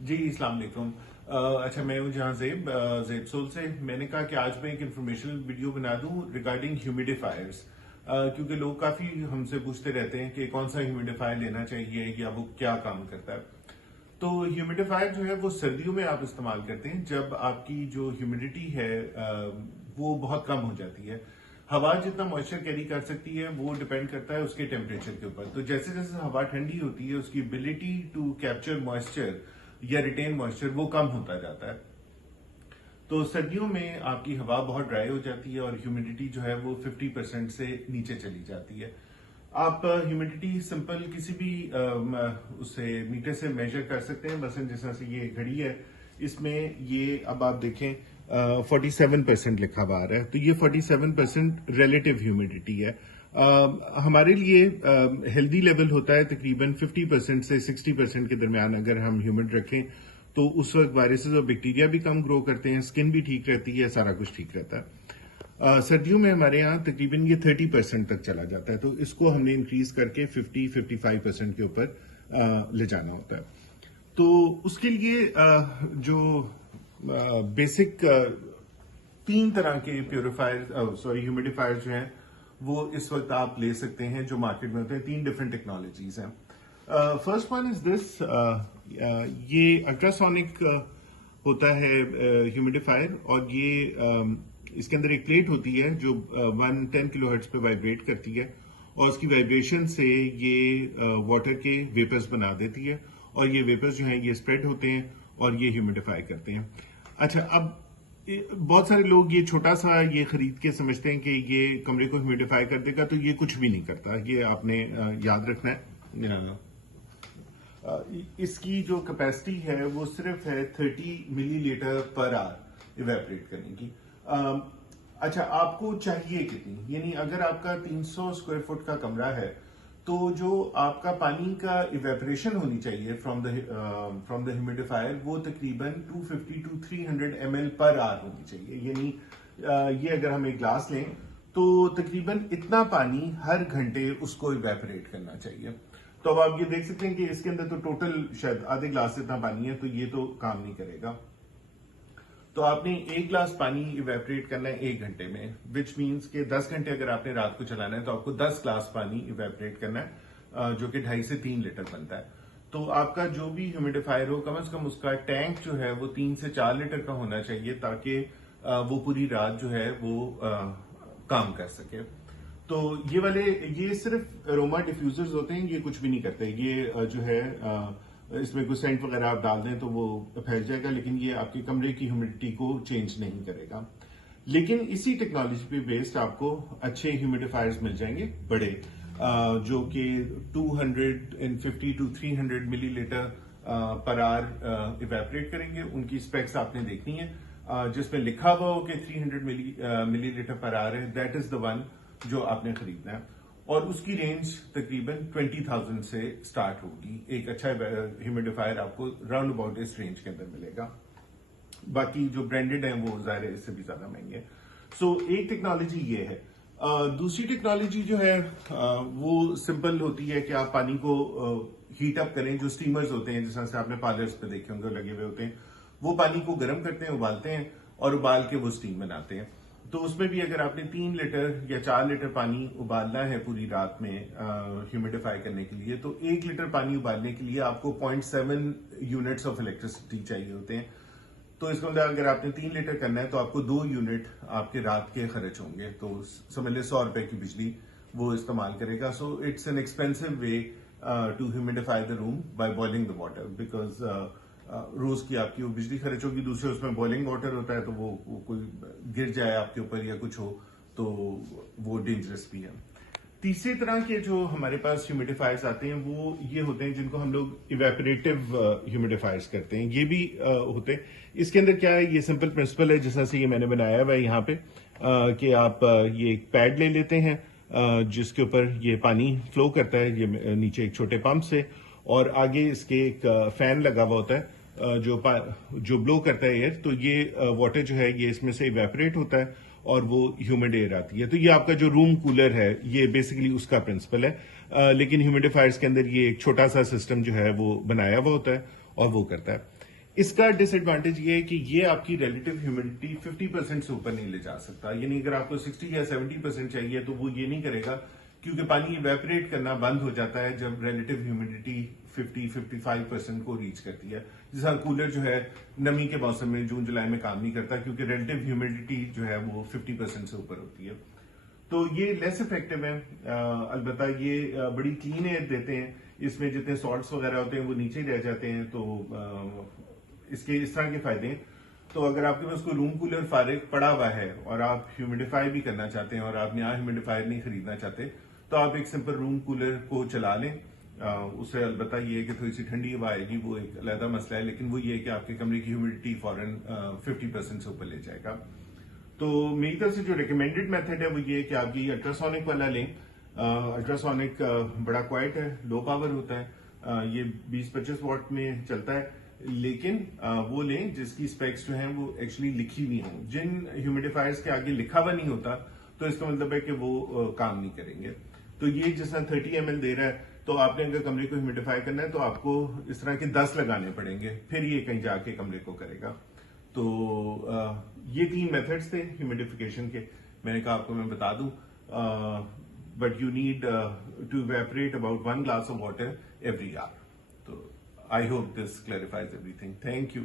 जी अस्सलाम वालेकुम। अच्छा, मैं हूँ जहाँ ज़ेब सोल से। मैंने कहा कि आज मैं एक इंफॉर्मेशनल वीडियो बना दूँ रिगार्डिंग ह्यूमिडिफायर्स, क्योंकि लोग काफ़ी हमसे पूछते रहते हैं कि कौन सा ह्यूमिडिफायर लेना चाहिए या वो क्या काम करता है। तो ह्यूमिडिफायर जो है वो सर्दियों में आप इस्तेमाल करते हैं जब आपकी जो ह्यूमिडिटी है वो बहुत कम हो जाती है। हवा जितना मॉइस्चर कैरी कर सकती है वो डिपेंड करता है उसके टेम्परेचर के ऊपर। तो जैसे जैसे हवा ठंडी होती है उसकी एबिलिटी टू कैप्चर मॉइस्चर या रिटेन मॉइस्चर वो कम होता जाता है। तो सर्दियों में आपकी हवा बहुत ड्राई हो जाती है और ह्यूमिडिटी जो है वो 50% से नीचे चली जाती है। आप ह्यूमिडिटी सिंपल किसी भी उससे मीटर से मेजर कर सकते हैं। मसलन जैसा से ये घड़ी है, इसमें ये अब आप देखें 47% लिखा हुआ आ रहा है। तो ये 47% रिलेटिव ह्यूमिडिटी है। हमारे लिए हेल्दी लेवल होता है तकरीबन 50% से 60% के दरमियान। अगर हम ह्यूमिड रखें तो उस वक्त वायरसेस और बैक्टीरिया भी कम ग्रो करते हैं, स्किन भी ठीक रहती है, सारा कुछ ठीक रहता है। सर्दियों में हमारे यहाँ तकरीबन ये 30% तक चला जाता है, तो इसको हमने इंक्रीज करके 50-55% के ऊपर ले जाना होता है। तो उसके लिए जो बेसिक तीन तरह के ह्यूमिडिफायर जो हैं वो इस वक्त आप ले सकते हैं जो मार्केट में होते हैं। तीन डिफरेंट टेक्नोलॉजीज हैं। फर्स्ट वन इज दिस, ये अल्ट्रासोनिक होता है ह्यूमिडिफायर, और ये इसके अंदर एक प्लेट होती है जो 110 किलोहर्ट्ज पे वाइब्रेट करती है, और उसकी वाइब्रेशन से ये वाटर के वेपर्स बना देती है, और ये वेपर्स जो हैं ये स्प्रेड होते हैं और ये ह्यूमिडिफाई करते हैं। अच्छा, अब बहुत सारे लोग ये छोटा सा ये खरीद के समझते हैं कि ये कमरे को ह्यूमिडिफाई कर देगा, तो ये कुछ भी नहीं करता। ये आपने याद रखना है। इसकी जो कैपेसिटी है वो सिर्फ है 30 मिलीलीटर पर आवर इवेपोरेट करने की। अच्छा, आपको चाहिए कितनी, यानी अगर आपका 300 स्क्वायर फुट का कमरा है तो जो आपका पानी का इवेपोरेशन होनी चाहिए फ्रॉम द ह्यूमिडिफायर वो तकरीबन 250 टू 300 ml पर आवर होनी चाहिए। यानी ये अगर हम एक ग्लास लें तो तकरीबन इतना पानी हर घंटे उसको इवेपोरेट करना चाहिए। तो अब आप ये देख सकते हैं कि इसके अंदर तो टोटल शायद आधे ग्लास से इतना पानी है, तो ये तो काम नहीं करेगा। तो आपने एक ग्लास पानी इवेपोरेट करना है 1 घंटे में, विच मीन्स कि 10 घंटे अगर आपने रात को चलाना है तो आपको 10 ग्लास पानी इवेपोरेट करना है, जो कि 2.5 से 3 लीटर बनता है। तो आपका जो भी ह्यूमिडिफायर हो कम से कम उसका टैंक जो है वो 3 से 4 लीटर का होना चाहिए, ताकि वो पूरी रात जो है वो काम कर सके। तो ये सिर्फ अरोमा डिफ्यूजर्स होते हैं, ये कुछ भी नहीं करते। ये जो है इसमें कोई सेंट वगैरह आप डाल दें तो वो फैल जाएगा, लेकिन ये आपके कमरे की ह्यूमिडिटी को चेंज नहीं करेगा। लेकिन इसी टेक्नोलॉजी पे बेस्ड आपको अच्छे ह्यूमिडिफायर्स मिल जाएंगे बड़े, जो कि 250 to 300 millilitre per hour evaporate करेंगे। उनकी स्पेक्स आपने देखनी है, जिसमें लिखा हुआ हो कि 300 मिलीलीटर पर आवर है, दैट इज द वन जो आपने खरीदना है। और उसकी रेंज तकरीबन 20,000 से स्टार्ट होगी। एक अच्छा ह्यूमिडिफायर आपको राउंड अबाउट इस रेंज के अंदर मिलेगा। बाकी जो ब्रांडेड है वो ज़ाहिर है इससे भी ज्यादा महंगे। सो एक टेक्नोलॉजी ये है। दूसरी टेक्नोलॉजी जो है वो सिंपल होती है कि आप पानी को हीट अप करें। जो स्टीमर्स होते हैं, जिस से आपने पार्लर्स पे देखे होंगे लगे हुए होते हैं, वो पानी को गर्म करते हैं, उबालते हैं और उबाल के वो स्टीम बनाते हैं। तो उसमें भी अगर आपने 3 लीटर या 4 लीटर पानी उबालना है पूरी रात में ह्यूमिडिफाई करने के लिए, तो 1 लीटर पानी उबालने के लिए आपको 0.7 यूनिट्स ऑफ इलेक्ट्रिसिटी चाहिए होते हैं। तो इसका मतलब अगर आपने 3 लीटर करना है तो आपको 2 यूनिट आपके रात के खर्च होंगे। तो समझ लें 100 रुपए की बिजली वो इस्तेमाल करेगा। So it's an expensive way to humidify the room by boiling the water, because रोज की आपकी वो बिजली खर्च होगी। दूसरे उसमें बॉइलिंग वाटर होता है, तो वो कोई गिर जाए आपके ऊपर या कुछ हो तो वो डेंजरस भी है। तीसरी तरह के जो हमारे पास ह्यूमिडिफायर्स आते हैं वो ये होते हैं जिनको हम लोग इवेपोरेटिव ह्यूमिडिफायर्स करते हैं। ये भी होते हैं। इसके अंदर क्या है, ये सिंपल प्रिंसिपल है जैसा से ये मैंने बनाया हुआ है यहाँ पे, कि आप ये एक पैड ले लेते हैं जिसके ऊपर ये पानी फ्लो करता है, ये नीचे एक छोटे पंप से, और आगे इसके एक फैन लगा हुआ होता है जो ब्लो करता है एयर। तो ये वाटर जो है ये इसमें से इवेपोरेट होता है और वो ह्यूमिड एयर आती है। तो ये आपका जो रूम कूलर है ये बेसिकली उसका प्रिंसिपल है। लेकिन ह्यूमिडिफायर्स के अंदर ये एक छोटा सा सिस्टम जो है वो बनाया हुआ होता है और वो करता है। इसका डिसएडवांटेज ये है कि ये आपकी रिलेटिव ह्यूमिडिटी 50% से ऊपर नहीं ले जा सकता। यानी अगर आपको 60 या 70% चाहिए तो वो ये नहीं करेगा, क्योंकि पानी इवेपोरेट करना बंद हो जाता है जब रिलेटिव ह्यूमिडिटी 50-55% को रीच करती है। जैसा कूलर जो है नमी के मौसम में जून जुलाई में काम नहीं करता, क्योंकि रिलेटिव ह्यूमिडिटी जो है वो 50% से ऊपर होती है। तो ये लेस इफेक्टिव है। अलबत्ता ये बड़ी क्लीन एयर देते हैं, इसमें जितने सॉल्ट्स वगैरह होते हैं वो नीचे रह जाते हैं। तो इसके इस तरह के फायदे हैं। तो अगर आपके पास कोई रूम कूलर फारिग पड़ा हुआ है और आप ह्यूमिडिफाई भी करना चाहते हैं और आप नया ह्यूमिडिफायर नहीं खरीदना चाहते, तो आप एक सिंपल रूम कूलर को चला लें। उससे अलबत्ता ये है कि थोड़ी सी ठंडी हवा आएगी, वो एक अलग मसला है, लेकिन वो ये है कि आपके कमरे की ह्यूमिडिटी फौरन 50% से ऊपर ले जाएगा। तो मेरी तरफ से जो रिकमेंडेड मेथड है वो ये है कि आप ये अल्ट्रासोनिक वाला लें। अल्ट्रासोनिक बड़ा क्वाइट है, लो पावर होता है, ये 20-25 वॉट में चलता है, लेकिन वो लें जिसकी स्पेक्स जो हैं वो एक्चुअली लिखी हुई हों। जिन ह्यूमिडिफायर्स के आगे लिखा हुआ नहीं होता तो इसका मतलब है कि वो काम नहीं करेंगे। तो ये जिस तरह 30 ml दे रहा है, तो आपने अगर कमरे को ह्यूमिडिफाई करना है तो आपको इस तरह के 10 लगाने पड़ेंगे, फिर ये कहीं जाके कमरे को करेगा। तो ये 3 मेथड्स थे ह्यूमिडिफिकेशन के, मैंने कहा आपको मैं बता दूं। But you need to evaporate about 1 glass of water every hour. तो I hope this clarifies everything. Thank you.